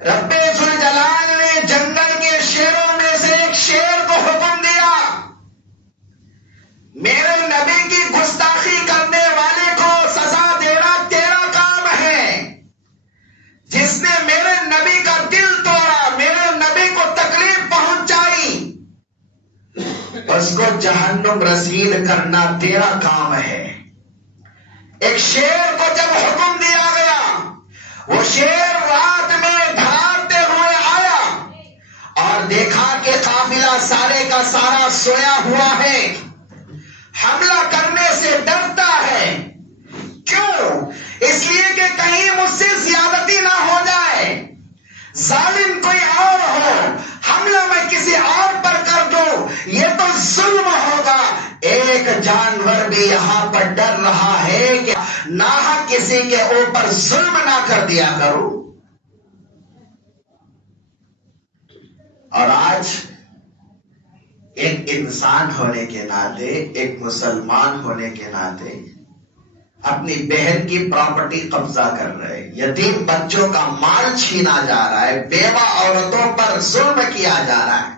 رب ذوالجلال نے جنگل کے شیروں میں سے ایک شیر کو حکم دیا، میرے نبی کی گستاخی کرنے والے کو سزا دینا تیرا کام ہے۔ جس نے میرے نبی کا دل توڑا، میرے نبی کو تکلیف پہنچائی، اس کو جہنم رسید کرنا تیرا کام ہے۔ ایک شیر کو جب حکم دیا گیا، وہ شیر رات میں دھڑاتے ہوئے آیا اور دیکھا کہ قافلہ سارے کا سارا سویا ہوا ہے، حملہ کرنے سے ڈرتا ہے۔ کیوں؟ اس لیے کہ کہیں مجھ سے زیادتی نہ ہو جائے، ظالم کوئی اور ہو، حملہ میں کسی اور پر کر دوں، یہ تو ظلم ہوگا۔ ایک جانور بھی یہاں پر ڈر رہا ہے کہ ناحق کسی کے اوپر ظلم نہ کر دیا کروں۔ اور آج ایک انسان ہونے کے ناطے، ایک مسلمان ہونے کے ناطے اپنی بہن کی پراپرٹی قبضہ کر رہے، یتیم بچوں کا مال چھینا جا رہا ہے، بیوہ عورتوں پر ظلم کیا جا رہا ہے۔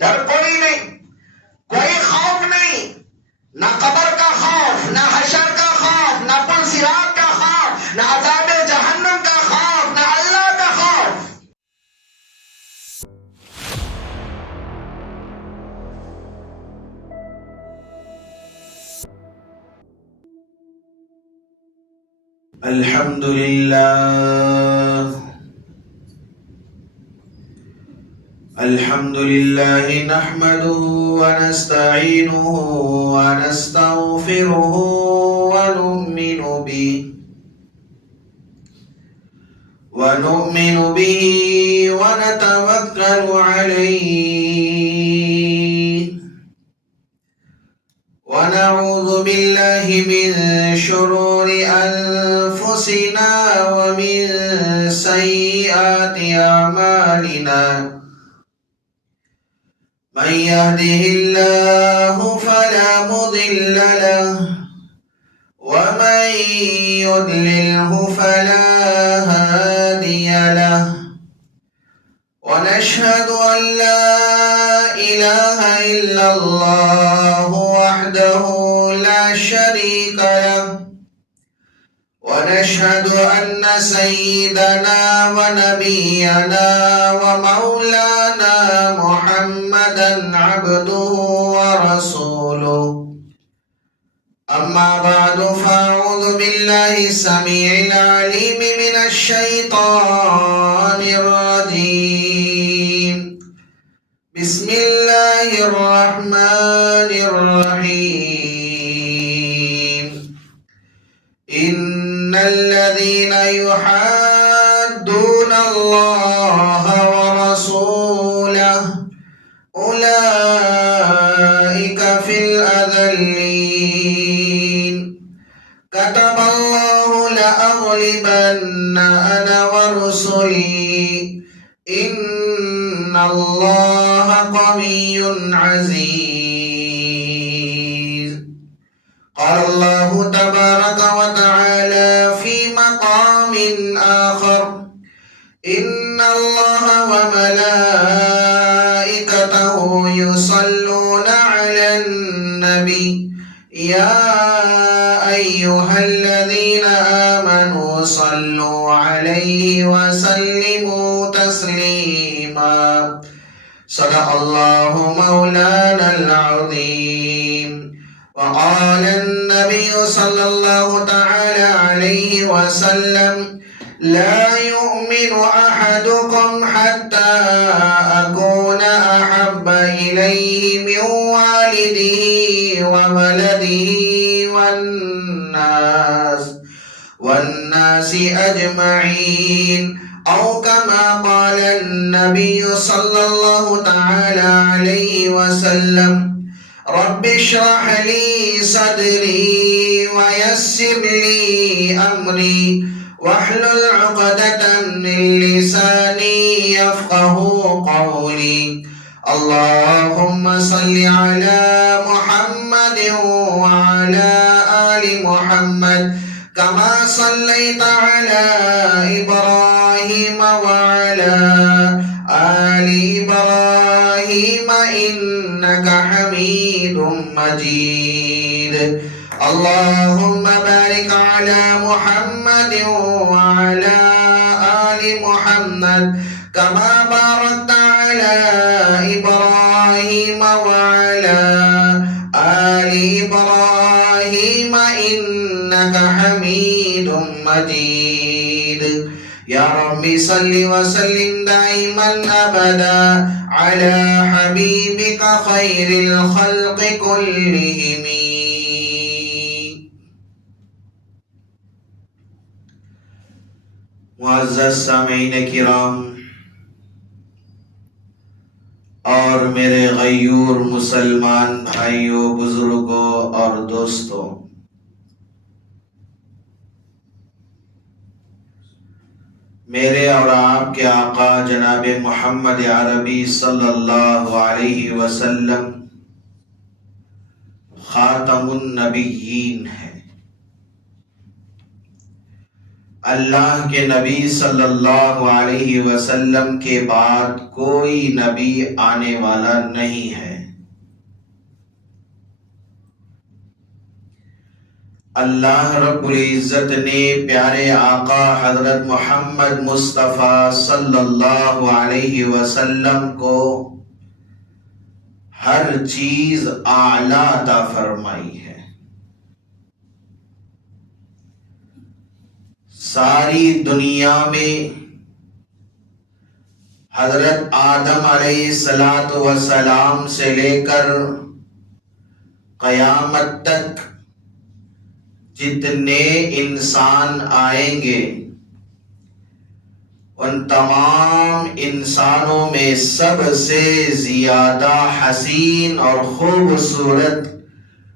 ڈر کوئی نہیں، کوئی خوف نہیں، نہ قبر کا خوف، نہ حشر کا خوف، نہ پل صراط کا خوف، نہ عذاب جہنم کا خوف، نہ اللہ کا خوف۔ الحمدللہ الحمدللہ نحمده ونستعینه ونستغفره ونؤمن به ونتوکل علیہ ونعوذ باللہ من شرور انفسنا ومن سیئات اعمالنا، من يهده الله فلا مضل له ومن يضلله فلا هادي له، ونشهد أن لا إله إلا الله وحده لا شريك له، ونشهد أن سيدنا ونبينا ومولانا محمدا عبده ورسوله، أما بعد فأعوذ بالله السميع العليم من الشيطان الرجيم، بسم الله الرحمن الرحيم، إن الذين يحادون الله ورسوله أولئك في الأذلين، كتب الله لأغلبن أنا ورسلي إن الله قوي عزيز۔ قال الله تبارك وتعالى في مقام آخر، إن الله وملائكته يصلون على النبي يا أيها الذين آمنوا صلوا عليه وسلموا تسليما، صدق الله مولانا العظيم۔ وقال النبي صلى الله تعالى عليه وسلم: لا يؤمن أحدكم حتى أكون أحب إليه من والده وولده والناس أجمعين، أو كما قال النبي صلى الله تعالى عليه وسلم: رب اشرح لي صدري ويسر لي أمري واحلل عقدة من لساني يفقه قولي، اللهم صل على محمد وعلى آل محمد كما صليت على إبراهيم إبراهيم وعلى آل إبراهيم إنك حميد مجيد اللهم بارك على محمد وعلى آل محمد كما باركت على إبراهيم وعلى آل إبراهيم إنك حميد مجيد يا رب صل وسلم دائما أبدا على حبيبك خير الخلق كلهم. معزز سامعین کرام اور میرے غیور مسلمان بھائیوں، بزرگوں اور دوستوں، میرے اور آپ کے آقا جناب محمد عربی صلی اللہ علیہ وسلم خاتم النبیین ہیں۔ اللہ کے نبی صلی اللہ علیہ وسلم کے بعد کوئی نبی آنے والا نہیں ہے۔ اللہ رب العزت نے پیارے آقا حضرت محمد مصطفیٰ صلی اللہ علیہ وسلم کو ہر چیز اعلیٰ عطا فرمائی ہے۔ ساری دنیا میں حضرت آدم علیہ السلام سے لے کر قیامت تک جتنے انسان آئیں گے، ان تمام انسانوں میں سب سے زیادہ حسین اور خوبصورت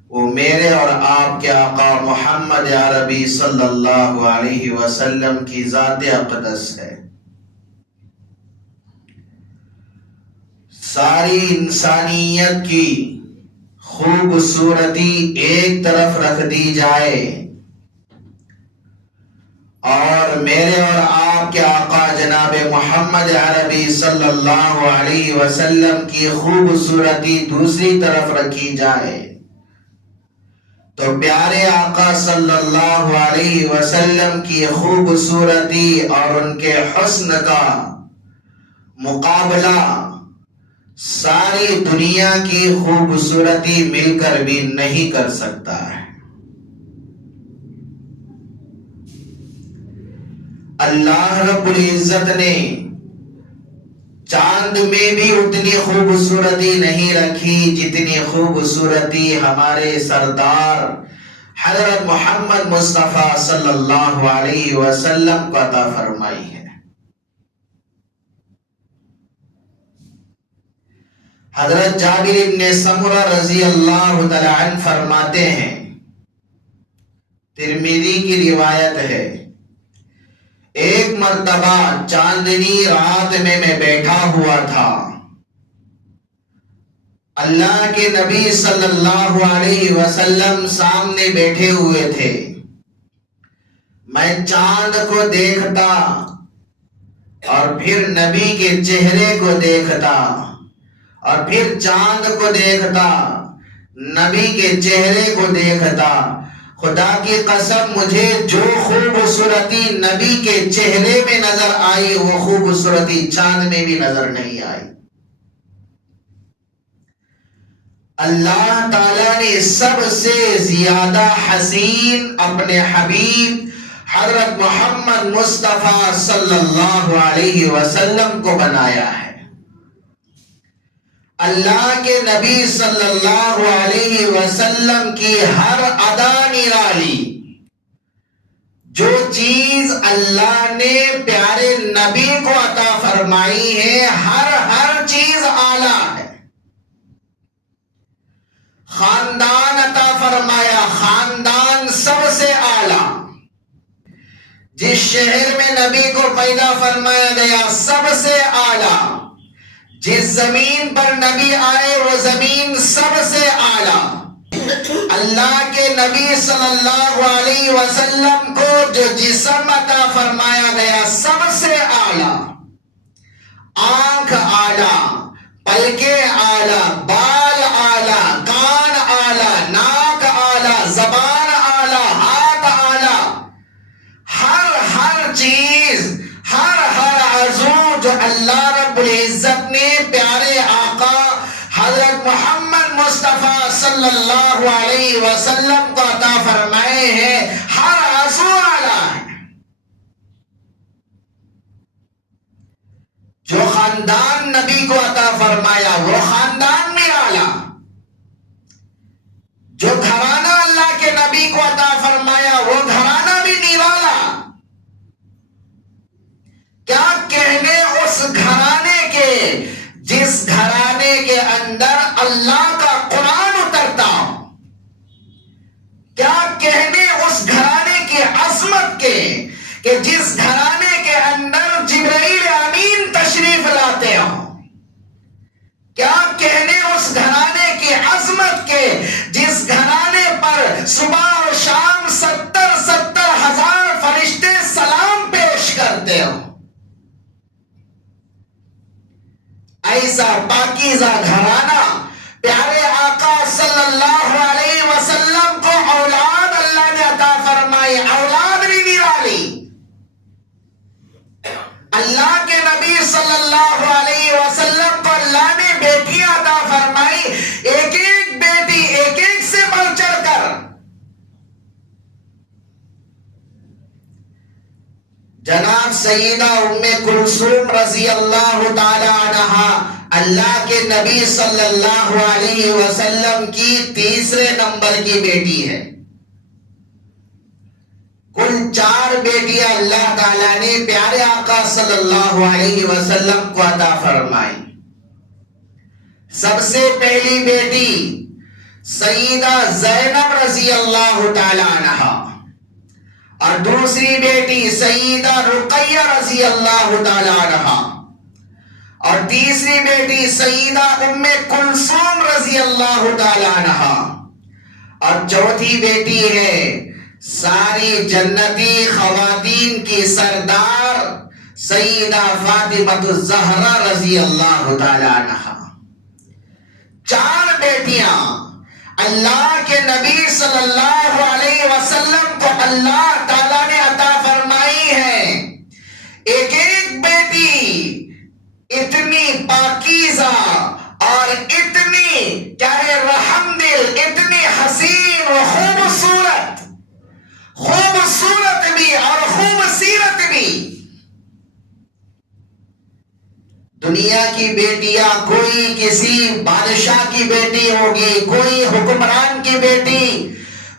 وہ میرے اور آپ کے آقا محمد عربی صلی اللہ علیہ وسلم کی ذات اقدس ہے۔ ساری انسانیت کی خوبصورتی ایک طرف رکھ دی جائے اور میرے اور آپ کے آقا جناب محمد عربی صلی اللہ علیہ وسلم کی خوبصورتی دوسری طرف رکھی جائے تو پیارے آقا صلی اللہ علیہ وسلم کی خوبصورتی اور ان کے حسن کا مقابلہ ساری دنیا کی خوبصورتی مل کر بھی نہیں کر سکتا ہے۔ اللہ رب العزت نے چاند میں بھی اتنی خوبصورتی نہیں رکھی جتنی خوبصورتی ہمارے سردار حضرت محمد مصطفیٰ صلی اللہ علیہ وسلم کو عطا فرمائی ہے۔ حضرت جابر بن سمرہ رضی اللہ تعالی عنہ فرماتے ہیں، ترمذی کی روایت ہے، ایک مرتبہ چاندنی رات میں بیٹھا ہوا تھا، اللہ کے نبی صلی اللہ علیہ وسلم سامنے بیٹھے ہوئے تھے، میں چاند کو دیکھتا اور پھر نبی کے چہرے کو دیکھتا اور پھر چاند کو دیکھتا، نبی کے چہرے کو دیکھتا، خدا کی قسم مجھے جو خوبصورتی نبی کے چہرے میں نظر آئی وہ خوبصورتی چاند میں بھی نظر نہیں آئی۔ اللہ تعالیٰ نے سب سے زیادہ حسین اپنے حبیب حضرت محمد مصطفیٰ صلی اللہ علیہ وسلم کو بنایا ہے۔ اللہ کے نبی صلی اللہ علیہ وسلم کی ہر ادا نرالی، جو چیز اللہ نے پیارے نبی کو عطا فرمائی ہے ہر چیز اعلیٰ ہے۔ خاندان عطا فرمایا، خاندان سب سے اعلیٰ۔ جس شہر میں نبی کو پیدا فرمایا گیا سب سے اعلیٰ۔ جس زمین پر نبی آئے وہ زمین سب سے اعلیٰ۔ اللہ کے نبی صلی اللہ علیہ وسلم کو جو جسم عطا فرمایا گیا سب سے اعلیٰ، آنکھ اعلیٰ، پلکیں اعلیٰ، بال اعلیٰ، کان اعلیٰ، ناک اعلیٰ، زبان اعلیٰ، ہاتھ اعلیٰ، ہر چیز، ہر عضو جو اللہ رب العزت نے پیارے آقا حضرت محمد مصطفیٰ صلی اللہ علیہ وسلم کو عطا فرمائے ہیں، ہر عضو اعلیٰ ہے۔ جو خاندان نبی کو عطا فرمایا وہ خاندان بھی اعلیٰ، جو گھرانہ اللہ کے نبی کو عطا فرمایا وہ گھرانہ بھی نرالا۔ کیا کہنے اس گھرانے کے جس گھرانے کے اندر اللہ کا قرآن اترتا ہو، کیا کہنے اس گھرانے کی عظمت کے کہ جس گھرانے کے اندر جبرائیل امین تشریف لاتے ہوں، کیا کہنے اس گھرانے کی عظمت کے جس گھرانے پر صبح اور شام 70 ہزار فرشتے سلام پیش کرتے ہوں۔ ایسا پاکیزہ گھرانہ پیارے آقا صلی اللہ علیہ وسلم کو اولاد اللہ نے عطا فرمائی، اولاد بھی نرالی۔ اللہ کے نبی صلی اللہ علیہ وسلم کو اللہ نے بیٹیاں عطا فرمائی، ایک ایک بیٹی ایک ایک سے بڑھ چڑھ کر۔ جناب سیدہ ام کلثوم رضی اللہ تعالی عنہا اللہ کے نبی صلی اللہ علیہ وسلم کی تیسرے نمبر کی بیٹی ہے۔ کل 4 بیٹیاں اللہ تعالیٰ نے پیارے آقا صلی اللہ علیہ وسلم کو عطا فرمائی۔ سب سے پہلی بیٹی سیدہ زینب رضی اللہ تعالیٰ عنہا، اور دوسری بیٹی سیدہ رقیہ رضی اللہ تعالیٰ عنہا، اور تیسری بیٹی سیدہ ام کلثوم رضی اللہ تعالیٰ عنہا، اور چوتھی بیٹی ہے ساری جنتی خواتین کی سردار سیدہ فاطمہ الزہرا رضی اللہ تعالیٰ عنہا۔ 4 بیٹیاں اللہ کے نبی صلی اللہ علیہ وسلم کو اللہ تعالیٰ نے عطا فرمائی ہے۔ ایک ایک بیٹی اتنی پاکیزہ اور اتنی کیا ہے رحم دل، اتنی حسین و خوبصورت بھی اور خوبصیرت بھی۔ دنیا کی بیٹیاں کوئی کسی بادشاہ کی بیٹی ہوگی، کوئی حکمران کی بیٹی،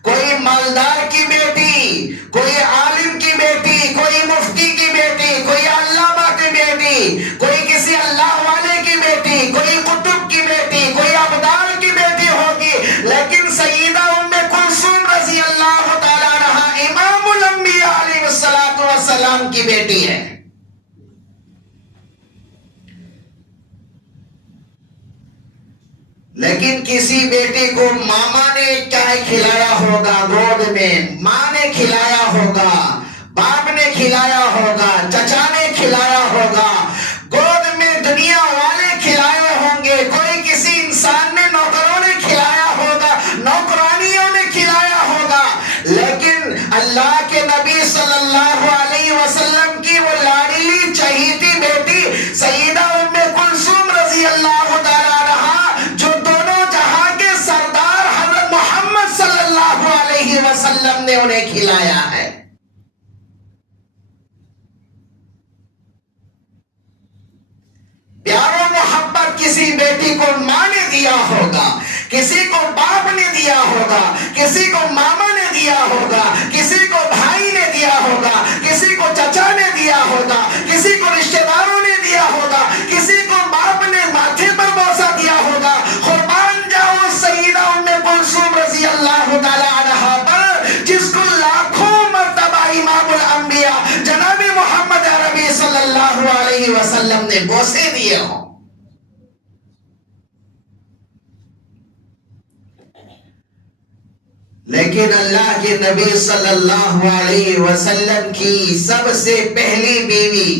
کوئی مالدار کی بیٹی، کوئی عالم کی بیٹی، کوئی مفتی کی بیٹی، کوئی علامہ کی بیٹی، کوئی کسی اللہ والے کی بیٹی، کوئی قطب کی بیٹی، کوئی ابدال کی بیٹی ہوگی، لیکن سیدہ ام کلثوم رضی اللہ تعالیٰ عنہا امام الانبیاء علیہ السلام کی بیٹی ہے۔ لیکن کسی بیٹی کو ماما نے کیا کھلایا ہوگا، گود میں ماں نے کھلایا ہوگا، باپ نے کھلایا ہوگا، چچا نے کھلایا ہوگا، گود میں دنیا والے کھلائے ہوں گے، کوئی کسی انسان نے نوکروں نے کھلایا ہوگا، نوکرانیوں نے کھلایا ہوگا، لیکن اللہ کے نبی صلی اللہ علیہ وسلم کی وہ لاڈلی چہیتی بیٹی سیدہ ام کلثوم رضی اللہ تعالیٰ وسلم نے انہیں کھلایا ہے۔ پیار و محبت کسی بیٹی کو ماں نے دیا ہوگا، کسی کو باپ نے دیا ہوگا، کسی کو ماما نے دیا ہوگا، کسی کو بھائی نے دیا ہوگا، کسی کو چچا نے دیا ہوگا، کسی کو رشتہ داروں نے دیا ہوگا، کسی کو باپ نے ماتھے پر بوسہ دیا ہوگا۔ قربان جاؤ سیدہ ام کلثوم رضی اللہ تعالی عنہا پر، جس کو لاکھوں مرتبہ امام الانبیاء جناب محمد عربی صلی اللہ علیہ وسلم نے بوسے دیے ہوں۔ لیکن اللہ کے نبی صلی اللہ علیہ وسلم کی سب سے پہلی بیوی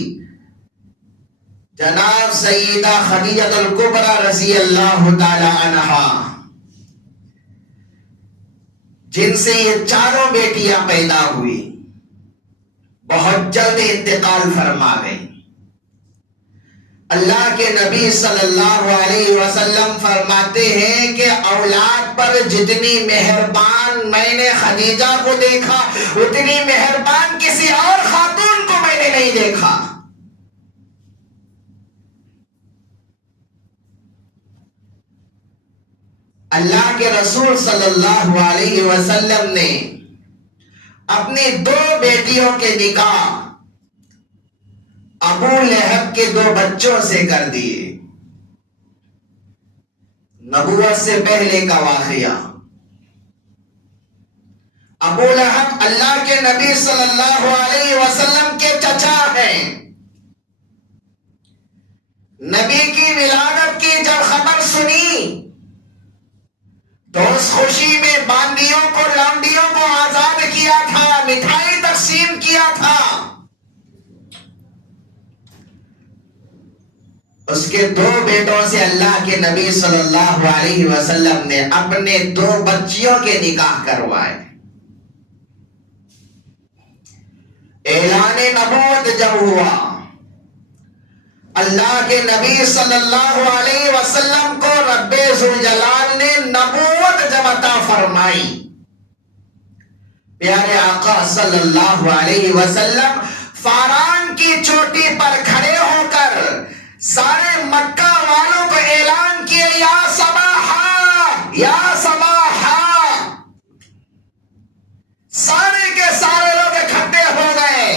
جناب سیدہ خدیجہ الکبریٰ رضی اللہ تعالی عنہا، جن سے یہ چاروں بیٹیاں پیدا ہوئی، بہت جلد انتقال فرما گئی۔ اللہ کے نبی صلی اللہ علیہ وسلم فرماتے ہیں کہ اولاد پر جتنی مہربان میں نے خدیجہ کو دیکھا، اتنی مہربان کسی اور خاتون کو میں نے نہیں دیکھا۔ اللہ کے رسول صلی اللہ علیہ وسلم نے اپنی دو بیٹیوں کے نکاح ابو لہب کے دو بچوں سے کر دیے۔ نبوت سے پہلے کا واقعہ، ابو لہب اللہ کے نبی صلی اللہ علیہ وسلم کے چچا ہیں۔ نبی کی ولادت کی جب خبر سنی تو اس خوشی میں باندیوں کو، لونڈیوں کو آزاد کیا تھا، مٹھائی تقسیم کیا تھا۔ اس کے دو بیٹوں سے اللہ کے نبی صلی اللہ علیہ وسلم نے اپنے دو بچیوں کے نکاح کروائے۔ اعلان نبوت جب ہوا، اللہ کے نبی صلی اللہ علیہ وسلم کو رب ذوالجلال نے نبوت جب عطا فرمائی، پیارے آقا صلی اللہ علیہ وسلم فاران کی چوٹی پر کھڑے ہو کر سارے مکہ والوں کو اعلان کیے، یا صباحا یا صباحا۔ سارے کے سارے لوگ اکٹھے ہو گئے۔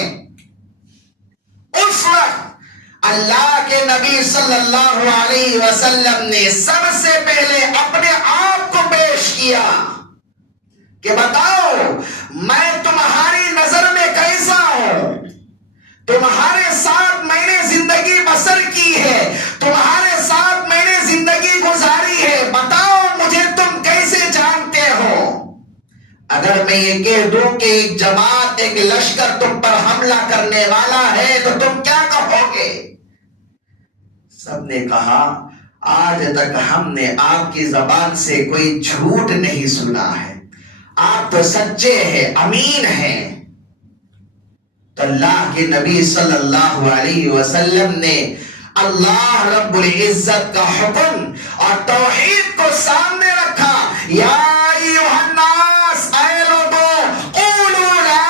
اس وقت اللہ کے نبی صلی اللہ علیہ وسلم نے سب سے پہلے اپنے آپ کو پیش کیا کہ بتاؤ میں تمہاری نظر میں کیسا ہوں؟ تمہارے ساتھ میں نے زندگی بسر کی ہے، تمہارے ساتھ میں نے زندگی گزاری ہے، بتاؤ مجھے تم کیسے جانتے ہو؟ اگر میں یہ کہہ دوں کہ ایک جماعت، ایک لشکر تم پر حملہ کرنے والا ہے تو تم کیا کہو گے؟ سب نے کہا آج تک ہم نے آپ کی زبان سے کوئی جھوٹ نہیں سنا ہے، آپ تو سچے ہیں، امین ہیں۔ تو اللہ کے نبی صلی اللہ علیہ وسلم نے اللہ رب العزت کا حکم اور توحید کو سامنے رکھا۔ یا ایھا الناس، اے لوگوں، قولوا لا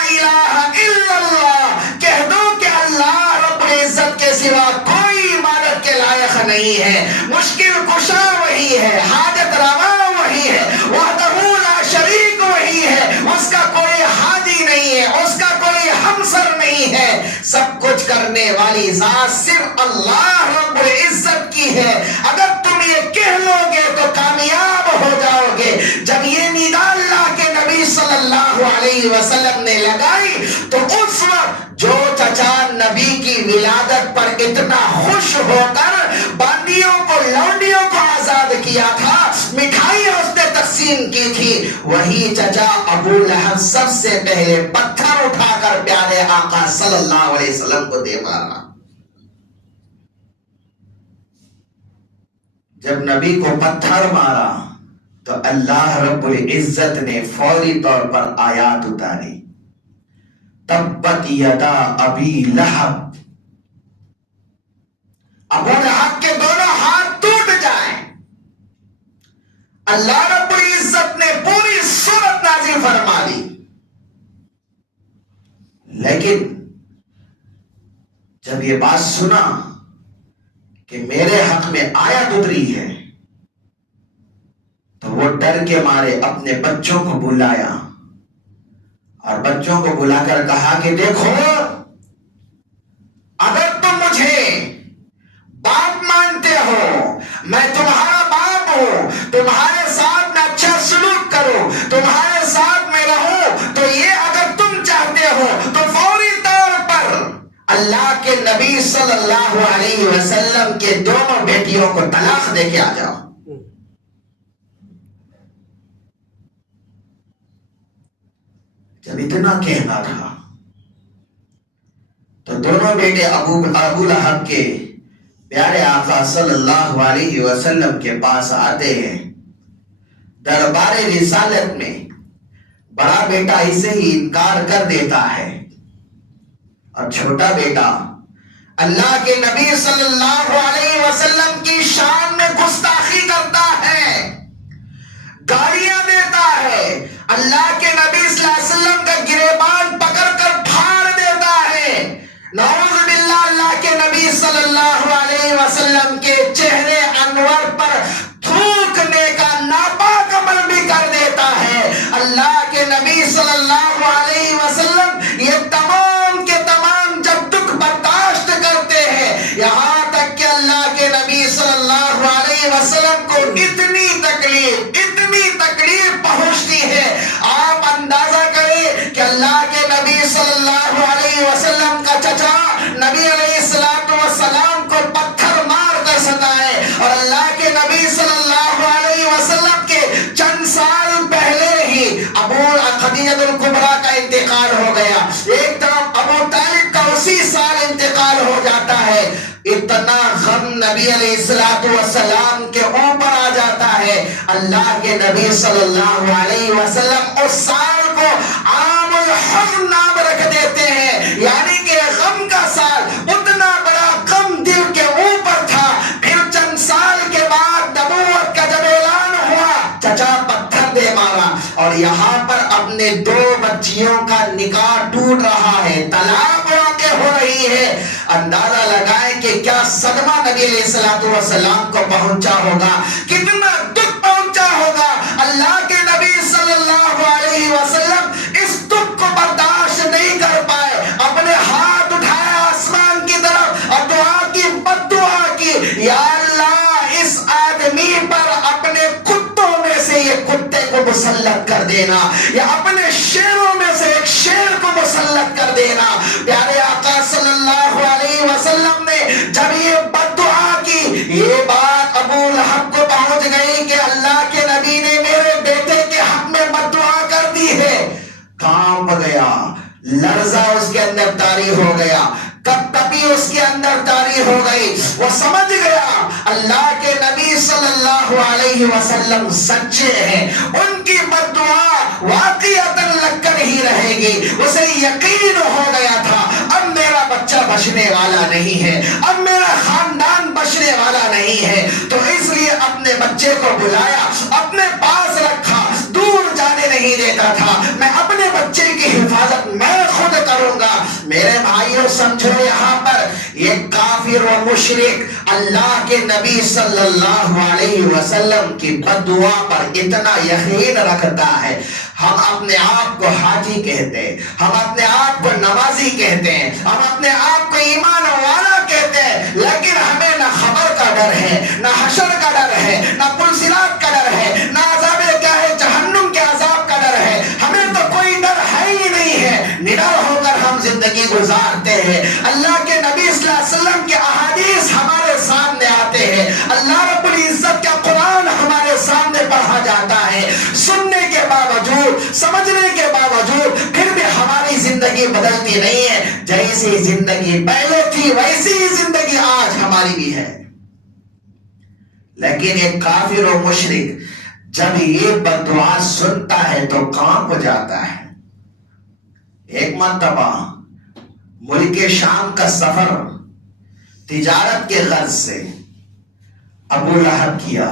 الہ الا اللہ، کہہ دو کہ اللہ رب العزت کے سوا کوئی عبادت کے لائق نہیں ہے، مشکل کشا وہی ہے، حاجت روا وہی ہے، وحدہ لا شریک وہی ہے، اس کا کوئی حاجی نہیں ہے، اس کا کوئی ہمسر نہیں ہے، سب کچھ کرنے والی ذات صرف اللہ رب العزت کی ہے۔ اگر تم یہ کہہ لو گے تو کامیاب ہو جاؤ گے۔ جب یہ ندا اللہ کے نبی صلی اللہ علیہ وسلم نے لگائی تو اس وقت جو چچا نبی کی ولادت پر اتنا خوش ہو کر باندیوں کو، لونڈیوں کو آزاد کیا تھا، مٹھائیاں اس نے تقسیم کی تھی، وہی چچا ابو لہب سب سے پہلے پتھر اٹھا کر پیارے آقا صلی اللہ علیہ وسلم کو دے مارا۔ جب نبی کو پتھر مارا تو اللہ رب العزت نے فوری طور پر آیات اتاری، تبت یدا ابی لہب، ابو لہب کے دونوں ہاتھ ٹوٹ جائیں۔ اللہ رب العزت نے پوری سورت نازل فرما دی۔ لیکن جب یہ بات سنا کہ میرے حق میں آیت اتری ہے تو وہ ڈر کے مارے اپنے بچوں کو بلایا اور بچوں کو بلا کر کہا کہ دیکھو، اگر تم مجھے باپ مانتے ہو، میں تمہارا باپ ہوں، تمہارے ساتھ میں اچھا سلوک کروں، تمہارے ساتھ میں رہوں، تو یہ اگر تم چاہتے ہو تو فوری طور پر اللہ کے نبی صلی اللہ علیہ وسلم کے دونوں بیٹیوں کو طلاق دے کے آ جاؤ۔ جب اتنا کہنا تھا تو دونوں بیٹے ابو لہب کے پیارے آقا صلی اللہ علیہ وسلم کے پاس آتے ہیں. دربار رسالت میں بڑا بیٹا اسے ہی انکار کر دیتا ہے اور چھوٹا بیٹا اللہ کے نبی صلی اللہ علیہ وسلم کی شان میں گستاخی کرتا ہے، گالیاں دیتا ہے، اللہ کے نبی صلی اللہ علیہ وسلم کا گریبان پکڑ کر پھاڑ دیتا ہے. نعوذ باللہ، اللہ کے نبی صلی اللہ علیہ وسلم کے چہرے انور پر تھوکنے کا ناپاک عمل بھی کر دیتا ہے. اللہ کے نبی صلی اللہ علیہ وسلم یہ تمام کے تمام جب دکھ برداشت کرتے ہیں، یہاں تک کہ اللہ کے نبی صلی اللہ علیہ وسلم کو اتنی تکلیف پہنچتی ہے. آپ اندازہ کریں کہ اللہ کے نبی صلی اللہ علیہ وسلم کا چچا نبی علیہ السلام کو پتھر مار کر ستائے، اور اللہ کے نبی صلی اللہ علیہ وسلم کے چند سال پہلے ہی ابو خدیجہ الکبریٰ کا انتقال ہو گیا، ایک طرف ابو طالب کا اسی سال انتقال ہو جاتا ہے. اتنا غم نبی علیہ السلام کے اوپر آ جاتا ہے. اللہ کے نبی صلی اللہ علیہ وسلم اس سال کو عام الحزن نام رکھ دیتے ہیں، یعنی کہ غم کا سال. اتنا بڑا غم دل کے اوپر تھا. پھر چند سال کے بعد نبوت کا جب اعلان ہوا، چچا پتھر دے مارا، اور یہاں پر اپنے 2 بچیوں کا نکاح ٹوٹ رہا ہے، طلاق واقع ہو رہی ہے. اندازہ لگائیں کہ کیا صدمہ نبی علیہ السلام کو پہنچا ہوگا، کتنا دکھ پہنچا ہوگا. اللہ کے نبی صلی اللہ علیہ وسلم اس دکھ کو برداشت نہیں کر پائے، اپنے ہاتھ اٹھایا آسمان کی طرف اور دعا کی، بد دعا کی، یا اللہ اس آدمی پر اپنے کتوں میں سے یہ کتے کو مسلط کر دینا، یا اپنے شیروں میں سے ایک شیر کو مسلط کر دینا. پیارے آقا صلی اللہ علیہ وسلم نے جب یہ بد دعا کی، یہ بات ابو لہب کو پہنچ گئی کہ اللہ کے نبی نے میرے بیٹے کے حق میں بد دعا کر دی ہے. کانپ گیا، لرزہ اس کے اندر طاری ہو گیا، کپکپی اس کے اندر طاری ہو گئی. وہ سمجھ گیا اللہ کے نبی صلی اللہ علیہ وسلم سچے ہیں، ان کی بد دعا واقعتاً لگ کر ہی رہے گی. اسے یقین ہو گیا تھا اب میرا بچہ بچنے والا نہیں ہے، اب میرا خاندان بچنے والا نہیں ہے. تو اس لیے اپنے بچے کو بلایا، اپنے پاس رکھا، دور جانے نہیں دیتا تھا. میں اپنے بچے کی حفاظت میں خود کروں گا. میرے بھائیوں سمجھو، یہاں پر یہ کافر و مشرک اللہ کے نبی صلی اللہ علیہ وسلم کی بد دعا پر اتنا یقین رکھتا ہے. ہم اپنے آپ کو حاجی کہتے ہیں، ہم اپنے آپ کو نمازی کہتے ہیں، ہم اپنے آپ کو ایمان والا کہتے ہیں، لیکن ہمیں نہ خبر کا ڈر ہے، نہ حشر کا ڈر ہے، نہ پلسرات کا ڈر ہے، نہ عذاب کیا ہے جہنم کے عذاب کا ڈر ہے. ہمیں تو کوئی ڈر ہے ہی نہیں ہے. نڈر ہو کر ہم زندگی گزارتے ہیں. اللہ کے نبی صلی اللہ علیہ وسلم کے احادیث ہمارے سامنے آتے ہیں، اللہ رب العزت کا قرآن ہمارے سامنے پڑھا جاتا ہے. سننے کے باوجود، سمجھنے کے باوجود پھر بھی ہماری زندگی بدلتی نہیں ہے. جیسی زندگی پہلے تھی ویسی ہی زندگی آج ہماری بھی ہے. لیکن ایک کافر و مشرک جب یہ بد دعا سنتا ہے تو کانپ جاتا ہے. ایک مرتبہ ملک شام کا سفر تجارت کے غرض سے ابو لہب کیا،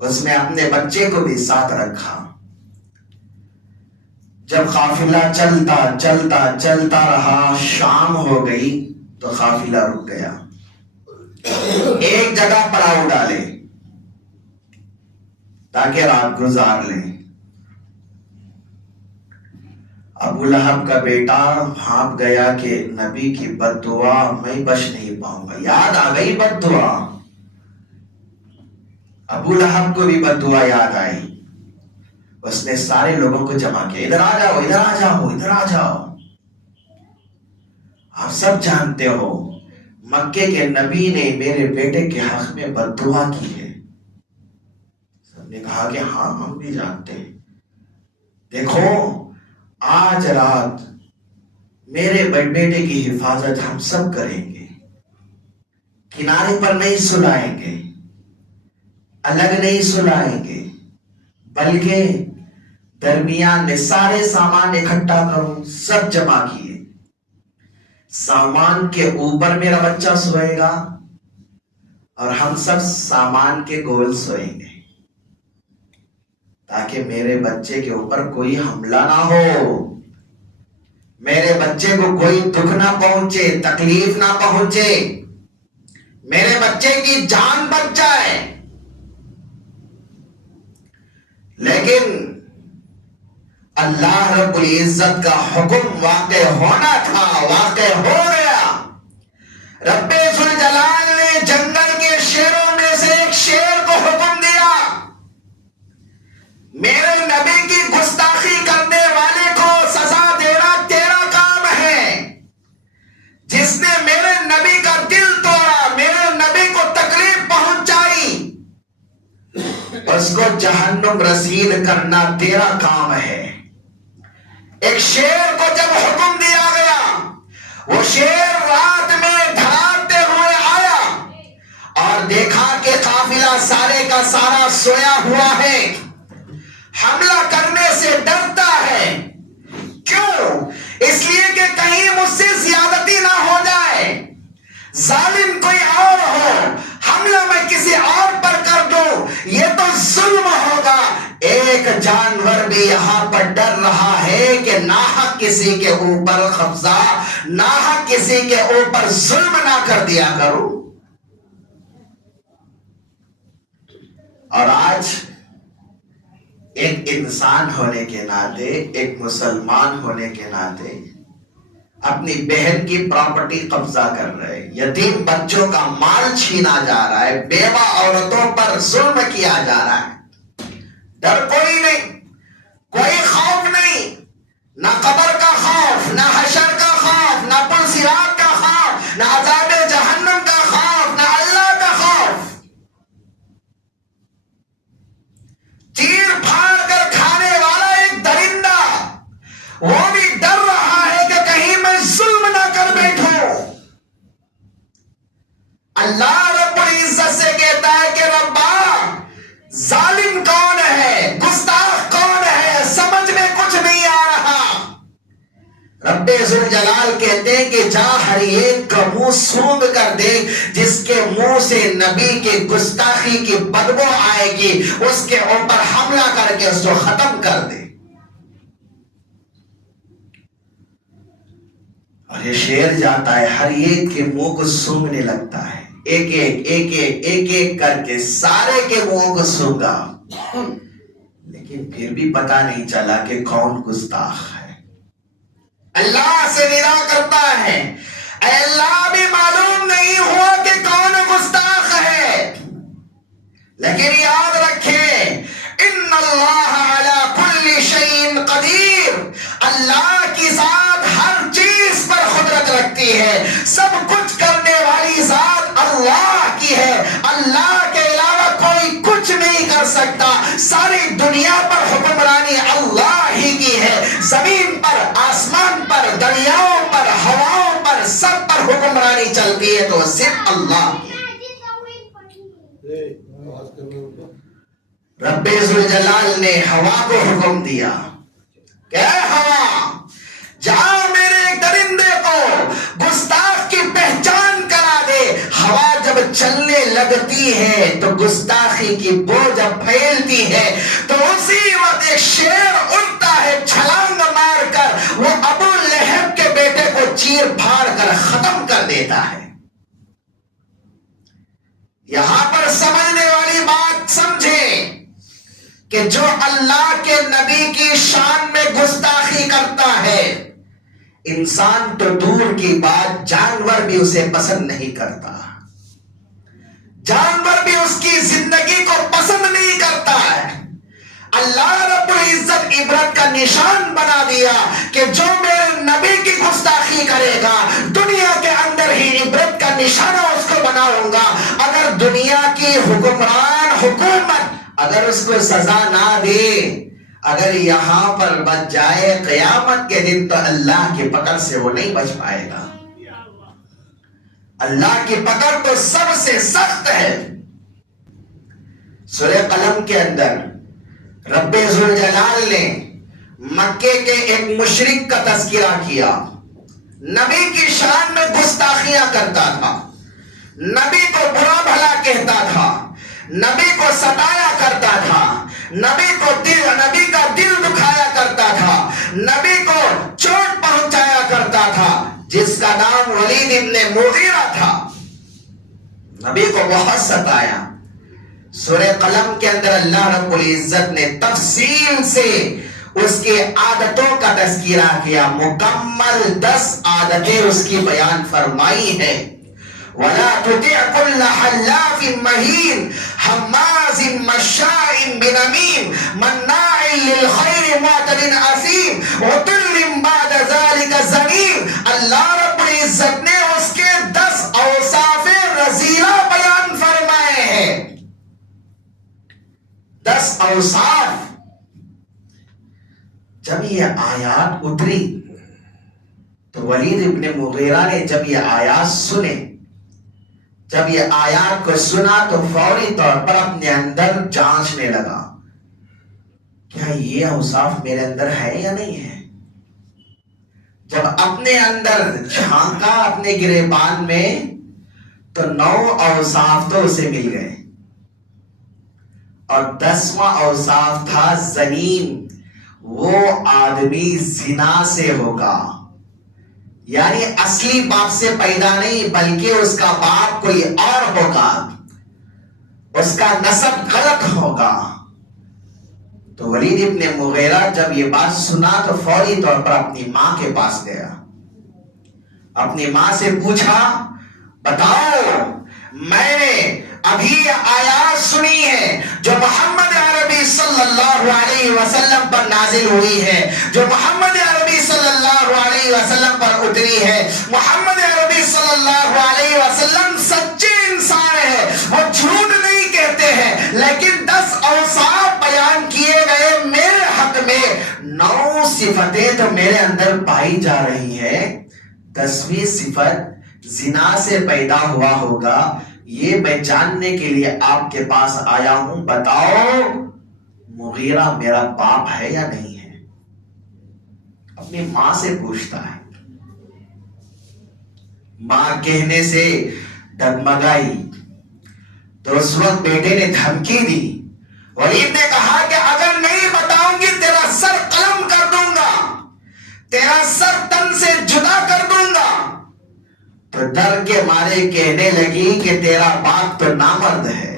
اس میں اپنے بچے کو بھی ساتھ رکھا. جب قافلہ چلتا چلتا چلتا رہا، شام ہو گئی تو قافلہ رک گیا. ایک جگہ پڑاؤ ڈالے تاکہ رات گزار لیں. ابو لہب کا بیٹا بھانپ گیا کہ نبی کی بد دعا میں بچ نہیں پاؤں گا. یاد آ گئی بد دعا، ابو لہب کو بھی بد دعا یاد آئی. اس نے سارے لوگوں کو جمع کیا، ادھر آ جاؤ، ادھر آ جاؤ، ادھر آ جاؤ. آپ سب جانتے ہو مکے کے نبی نے میرے بیٹے کے حق میں بد دعا کی ہے. سب نے کہا کہ ہاں ہم بھی جانتے ہیں. دیکھو آج رات میرے بیٹے کی حفاظت ہم سب کریں گے، کنارے پر نہیں سلائیں گے، الگ نہیں سلائیں گے، بلکہ درمیان میں سارے سامان اکٹھا کروں، سب جمع کیے، سامان کے اوپر میرا بچہ سوئے گا اور ہم سب سامان کے گول سوئیں گے، تاکہ میرے بچے کے اوپر کوئی حملہ نہ ہو، میرے بچے کو کوئی دکھ نہ پہنچے، تکلیف نہ پہنچے، میرے بچے کی جان بچ جائے۔ لیکن اللہ رب العزت کا حکم واقع ہونا تھا، واقع ہو گیا۔ رب ذوالجلال نے جنگل کے شیروں میں سے ایک شیر کو حکم دیا، میرے نبی کی گستاخی کرنے والے کو سزا دینا تیرا کام ہے، جس نے میرے نبی کا دل توڑا، میرے نبی کو تکلیف پہنچائی، اس کو جہنم رسید کرنا تیرا کام ہے۔ ایک شیر کو جب حکم دیا گیا، وہ شیر رات میں دھڑاتے ہوئے آیا اور دیکھا کہ قافلہ سارے کا سارا سویا ہوا ہے، حملہ کرنے سے ڈرتا ہے۔ کیوں؟ اس لیے کہ کہیں مجھ سے زیادتی نہ ہو جائے، ظالم کوئی اور ہو، حملہ میں کسی اور پر کر دوں، یہ تو ظلم ہوگا۔ ایک جانور بھی یہاں پر ڈر رہا ہے کہ ناحق کسی کے اوپر قبضہ، ناحق کسی کے اوپر ظلم نہ کر دیا کروں۔ اور آج ایک انسان ہونے کے ناطے، ایک مسلمان ہونے کے ناطے اپنی بہن کی پراپرٹی قبضہ کر رہے، یتیم بچوں کا مال چھینا جا رہا ہے، بیوہ عورتوں پر ظلم کیا جا رہا ہے۔ ڈر کوئی نہیں، کوئی خوف نہیں، نہ قبر کا خوف، نہ حشر کا خوف، نہ پل صراط کا خوف، نہ عذاب جہنم کا خوف، نہ اللہ کا خوف۔ چیر پھاڑ کر کھانے والا ایک درندہ، وہ بھی ڈر رہا ہے کہ کہیں میں ظلم نہ کر بیٹھوں۔ اللہ رب العزت سے کہتا ہے کہ ربا، ظالم کون ہے، گستاخ کون ہے، سمجھ میں کچھ نہیں آ رہا۔ رب ذوالجلال کہتے ہیں کہ جا ہر ایک کا منہ سونگ کر دے، جس کے منہ سے نبی کے گستاخی کی بدبو آئے گی، اس کے اوپر حملہ کر کے اس کو ختم کر دے۔ اور یہ شیر جاتا ہے، ہر ایک کے منہ کو سونگنے لگتا ہے، ایک ایک کر کے سارے کے منہ کو سونگا، لیکن پھر بھی پتہ نہیں چلا کہ کون گستاخ ہے۔ اللہ سے ندا کرتا ہے، اے اللہ، بھی معلوم نہیں ہوا کہ کون گستاخ ہے، لیکن یاد رکھیں، ان اللہ علی کل شیء قدیر، اللہ کی ذات ہر چیز پر قدرت رکھتی ہے، سب کچھ کرنے والی ذات اللہ کی ہے، اللہ کے علاوہ کوئی کچھ نہیں کر سکتا۔ ساری دنیا پر حکمرانی اللہ ہی کی ہے، زمین پر، آسمان پر، دریاؤں پر، ہواؤں پر، سب پر حکمرانی چلتی ہے تو صرف اللہ کی۔ رب ذوالجلال نے ہوا کو حکم دیا کہ اے ہوا، جا میرے ایک درندے کو گستاخ کی پہچان کرا دے۔ ہوا جب چلنے لگتی ہے تو گستاخی کی بو جب پھیلتی ہے تو اسی وقت ایک شیر اٹھتا ہے، چھلانگ مار کر وہ ابو لہب کے بیٹے کو چیر پھاڑ کر ختم کر دیتا ہے۔ یہاں پر سمجھنے والی بات سمجھیں کہ جو اللہ کے نبی کی شان میں گستاخی کرتا ہے، انسان تو دور کی بات، جانور بھی اسے پسند نہیں کرتا، جانور بھی اس کی زندگی کو پسند نہیں کرتا ہے۔ اللہ رب العزت عبرت کا نشان بنا دیا کہ جو میرے نبی کی گستاخی کرے گا، دنیا کے اندر ہی عبرت کا نشانہ اس کو بناؤں گا۔ اگر دنیا کی حکمران حکومت اگر اس کو سزا نہ دے، اگر یہاں پر بچ جائے قیامت کے دن تو اللہ کی پکڑ سے وہ نہیں بچ پائے گا. اللہ کی پکڑ تو سب سے سخت ہے. سورہ قلم کے اندر رب ذوالجلال نے مکے کے ایک مشرک کا تذکرہ کیا. نبی کی شان میں گستاخیاں کرتا تھا, نبی کو برا بھلا کہتا تھا, نبی کو ستایا کرتا تھا, نبی کا دل دکھایا کرتا تھا, نبی کو چوٹ پہنچایا کرتا تھا, جس کا نام ولید ابن مغیرہ تھا. نبی کو بہت ستایا. سورہ قلم کے اندر اللہ رب العزت نے تفصیل سے اس کے عادتوں کا تذکرہ کیا. مکمل 10 عادتیں اس کی بیان فرمائی ہیں. وَلَا تُطِعْ كُلَّ حَلَّافٍ مَّهِينٍ حَمَّازٍ مَّشَّاءٍ بِنَمِيمٍ مَّنَّاعٍ لِّلْخَيْرِ مُعْتَدٍ أَثِيمٍ عُتُلٍّ بَعْدَ ذَلِكَ زَنِيمٍ. اللہ رب العزت نے اس کے 10 اوصاف رذیلہ بیان فرمائے ہیں. 10 اوصاف. جب یہ آیات اتری تو ولید ابن مغیرہ نے جب یہ آیات سنے, جب یہ آیات کو سنا تو فوری طور پر اپنے اندر جانچنے لگا, کیا یہ اوصاف میرے اندر ہے یا نہیں ہے. جب اپنے اندر جھانکا اپنے گریبان میں تو 9 اوصاف تو اسے مل گئے, اور 10واں اوصاف تھا زنیم. وہ آدمی زنا سے ہوگا, یعنی اصلی باپ سے پیدا نہیں بلکہ اس کا باپ کوئی اور ہوگا, اس کا نسب غلط ہوگا. تو ولید ابن مغیرہ جب یہ بات سنا تو فوری طور پر اپنی ماں کے پاس گیا. اپنی ماں سے پوچھا, بتاؤ میں نے ابھی آیات سنی ہے جو محمد عربی صلی اللہ علیہ وسلم پر نازل ہوئی ہے, جو محمد عربی صلی اللہ علیہ وسلم پر اتری ہے. محمد عربی صلی اللہ علیہ وسلم سچے انسان ہیں, وہ جھوٹ نہیں کہتے ہیں, لیکن 10 اوصاف بیان کیے گئے میرے حق میں. 9 صفتیں تو میرے اندر پائی جا رہی ہیں, 10ویں صفت زنا سے پیدا ہوا ہوگا. یہ میں جاننے کے لیے آپ کے پاس آیا ہوں, بتاؤ مغیرہ میرا باپ ہے یا نہیں ہے. اپنی ماں سے پوچھتا ہے. ماں کہنے سے ڈگمگائی تو اس وقت بیٹے نے دھمکی دی. ولید نے کہا کہ اگر نہیں بتاؤں گی تیرا سر قلم کر دوں گا, تیرا سر تن سے جدا کر دوں گا. تو ڈر کے مارے کہنے لگی کہ تیرا باپ تو نامرد ہے,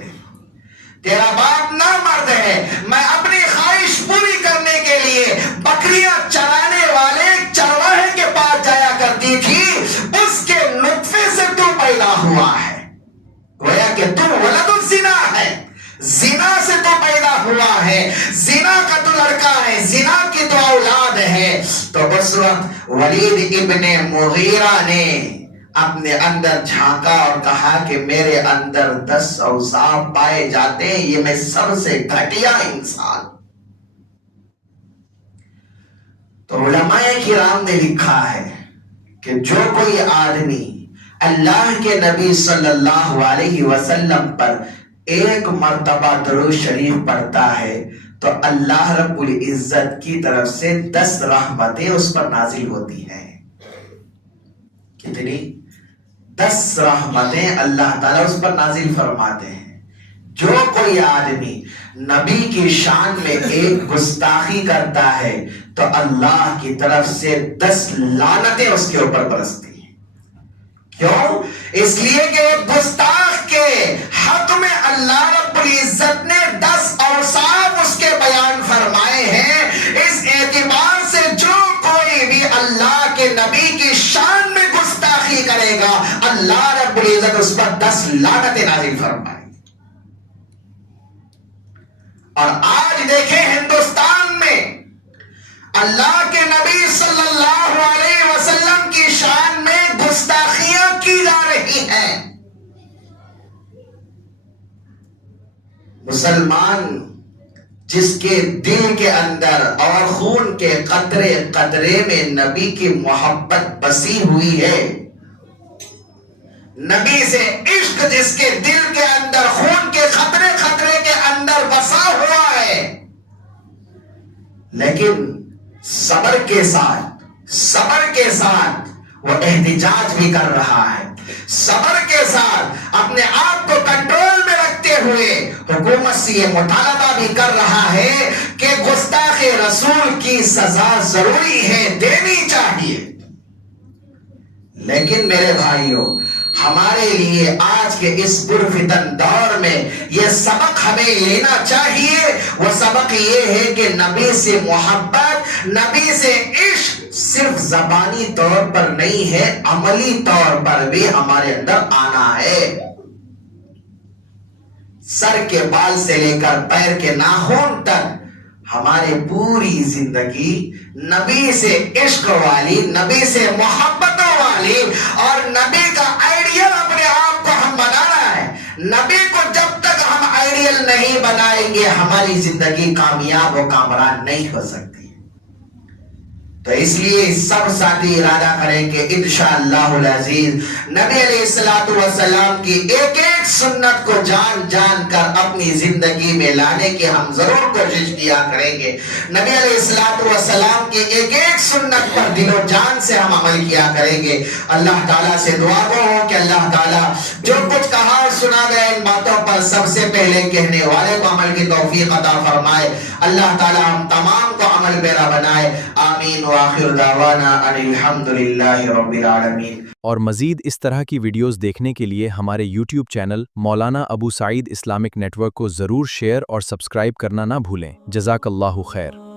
تیرا باپ نامرد ہے. میں اپنی خواہش پوری کرنے کے لیے بکریاں چرانے والے چرواہے کے پاس جایا کرتی تھی, اس کے نطفے سے تو پیدا ہوا ہے. گویا کہ تو ولد الزنا ہے, زنا سے تو پیدا ہوا ہے, زنا کا تو لڑکا ہے, زنا کی تو اولاد ہے. تو اس وقت ولید ابن مغیرہ نے اپنے اندر جھانکا اور کہا کہ میرے اندر 10 اوصاف پائے جاتے ہیں, یہ میں سب سے گھٹیا انسان. تو علماء کرام نے لکھا ہے کہ جو کوئی آدمی اللہ کے نبی صلی اللہ علیہ وسلم پر 1 مرتبہ درود شریف پڑھتا ہے تو اللہ رب العزت کی طرف سے 10 رحمتیں اس پر نازل ہوتی ہیں. کتنی؟ 10 رحمتیں اللہ تعالیٰ اس پر نازل فرماتے ہیں. جو کوئی آدمی نبی کی شان میں 1 گستاخی کرتا ہے تو اللہ کی طرف سے 10 لعنتیں اس کے اوپر برستی ہیں. کیوں؟ اس لیے کہ گستاخ کے حق میں اللہ رب العزت نے 10 اوصاف اس کے بیان فرمائے ہیں. اس اعتبار سے جو کوئی بھی اللہ کے نبی کی شان میں گستاخی کرے گا اللہ رب العزت اس پر 10 لعنتیں نازل فرمائے. اور آج دیکھیں ہندوستان میں اللہ کے نبی صلی اللہ علیہ وسلم کی شان میں گستاخیاں کی جا رہی ہیں. مسلمان جس کے دل کے اندر اور خون کے قطرے قطرے میں نبی کی محبت بسی ہوئی ہے، نبی سے عشق جس کے دل کے اندر خون کے قطرے قطرے کے اندر بسا ہوا ہے، لیکن صبر کے ساتھ وہ احتجاج بھی کر رہا ہے، صبر کے ساتھ اپنے آپ کو کنٹرول میں رکھتے ہوئے حکومت سے یہ مطالبہ بھی کر رہا ہے کہ گستاخ رسول کی سزا ضروری ہے، دینی چاہیے۔ لیکن میرے بھائیوں، ہمارے لیے آج کے اس پرفتن دور میں یہ سبق ہمیں لینا چاہیے، وہ سبق یہ ہے کہ نبی سے محبت، نبی سے عشق صرف زبانی طور پر نہیں ہے، عملی طور پر بھی ہمارے اندر آنا ہے۔ سر کے بال سے لے کر پیر کے ناخن تک ہماری پوری زندگی نبی سے عشق والی، نبی سے محبتوں والی، اور نبی کا آئیڈیل اپنے آپ کو ہم بنانا ہے۔ نبی کو جب تک ہم آئیڈیل نہیں بنائیں گے، ہماری زندگی کامیاب و کامران نہیں ہو سکتی۔ تو اس لیے سب ساتھی ارادہ کریں کہ انشاءاللہ العزیز نبی علیہ السلام کی ایک ایک سنت کو جان جان کر اپنی زندگی میں لانے کی ہم ضرور کوشش کیا کریں گے۔ نبی علیہ السلام کی ایک ایک سنت پر دل و جان سے ہم عمل کیا کریں گے۔ اللہ تعالیٰ سے دعا گو ہو کہ اللہ تعالیٰ جو کچھ کہا اور سنا گیا ان باتوں پر سب سے پہلے کہنے والے کو عمل کی توفیق عطا فرمائے۔ اللہ تعالیٰ ہم تمام کو عمل پیرا بنائے۔ آمین وآخر دعوانا ان الحمدللہ رب العالمین۔ اور مزید اس طرح کی ویڈیوز دیکھنے کے لیے ہمارے یوٹیوب چینل مولانا ابو سعید اسلامک نیٹ ورک کو ضرور شیئر اور سبسکرائب کرنا نہ بھولیں۔ جزاک اللہ خیر۔